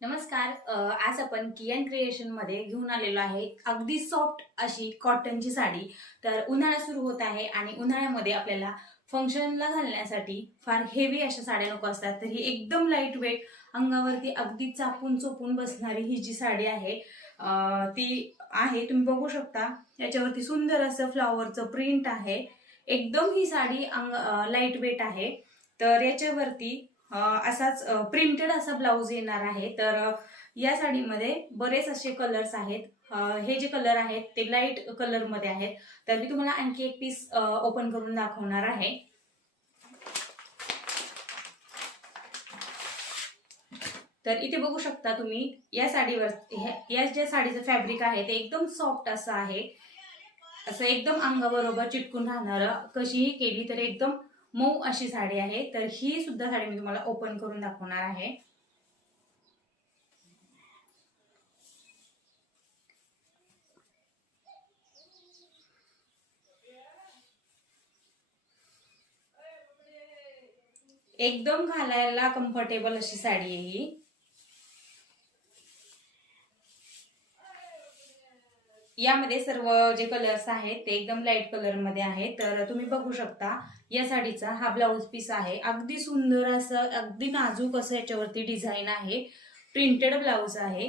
नमस्कार. आज आपण कियान क्रिएशन मध्ये घेऊन आलेलो आहे अगदी सॉफ्ट अशी कॉटनची साडी. तर उन्हाळा सुरू होत आहे आणि उन्हाळ्यामध्ये आपल्याला फंक्शनला घालण्यासाठी फार हेवी अशा साड्या नको असतात, तर ही एकदम लाईट वेट अंगावरती अगदी चापून चोपून बसणारी ही जी साडी आहे ती आहे. तुम्ही बघू शकता याच्यावरती सुंदर असं फ्लॉवरचं प्रिंट आहे. एकदम ही साडी लाईट वेट आहे. तर याच्यावरती असाच प्रिंटेड असा ब्लाऊज येणार आहे. तर या साडीमध्ये बरेच असे कलर्स आहेत. हे जे कलर आहेत ते लाईट कलर मध्ये आहेत. तर मी तुम्हाला आणखी एक पीस ओपन करून दाखवणार आहे. तर इथे बघू शकता तुम्ही या साडीवर या ज्या साडीचं फॅब्रिक आहे ते एकदम सॉफ्ट असं आहे. असं एकदम अंगाबरोबर चिटकून राहणारं, कशीही केली तर एकदम मऊ अशी साडी आहे. तर ही सुद्धा साडी मी तुम्हाला ओपन करून दाखवणार आहे. एकदम घालायला कम्फर्टेबल अशी साडी आहे ही. यामध्ये सर्व जे कलर्स आहेत ते एकदम लाईट कलर मध्ये आहेत. तर तुम्ही बघू शकता या साडीचा हा ब्लाऊज पीस आहे. अगदी सुंदर असं, अगदी नाजूक असं याच्यावरती डिझाईन आहे. प्रिंटेड ब्लाऊज आहे.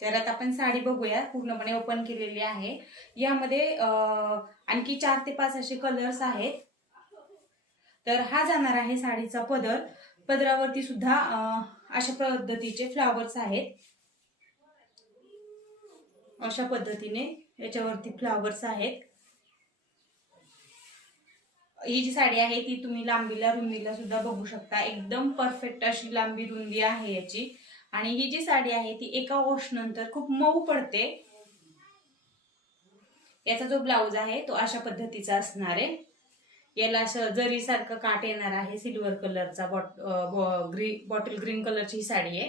तर आता आपण साडी बघूया, पूर्णपणे ओपन केलेली आहे. यामध्ये आणखी 4 ते 5 असे कलर्स आहेत. तर हा जाणार आहे साडीचा पदर. पदरावरती सुद्धा अशा पद्धतीचे फ्लावर्स आहेत. अशा पद्धतीने याच्यावरती फ्लावर्स आहेत. ही जी साडी आहे ती तुम्ही लांबीला रुंदीला सुद्धा बघू शकता. एकदम परफेक्ट अशी लांबी रुंदी आहे याची. आणि ही जी साडी आहे ती एका वॉश नंतर खूप मऊ पडते. याचा जो ब्लाऊज आहे तो अशा पद्धतीचा असणार आहे. याला असं जरी सारखं काट येणार आहे. सिल्वर कलरचा बॉटल ग्रीन कलरची ही साडी आहे.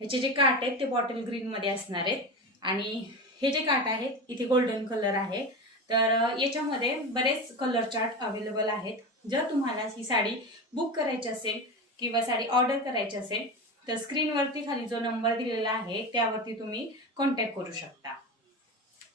ह्याचे जे काट आहेत ते बॉटल ग्रीन मध्ये असणार आहेत. आणि हे जे काट आहेत इथे गोल्डन कलर आहे. तर याच्यामध्ये बरेच कलर चार्ट अवेलेबल आहेत. जर तुम्हाला ही साडी बुक करायची असेल किंवा साडी ऑर्डर करायची असेल तर स्क्रीनवरती खाली जो नंबर दिलेला आहे त्यावरती तुम्ही कॉन्टॅक्ट करू शकता.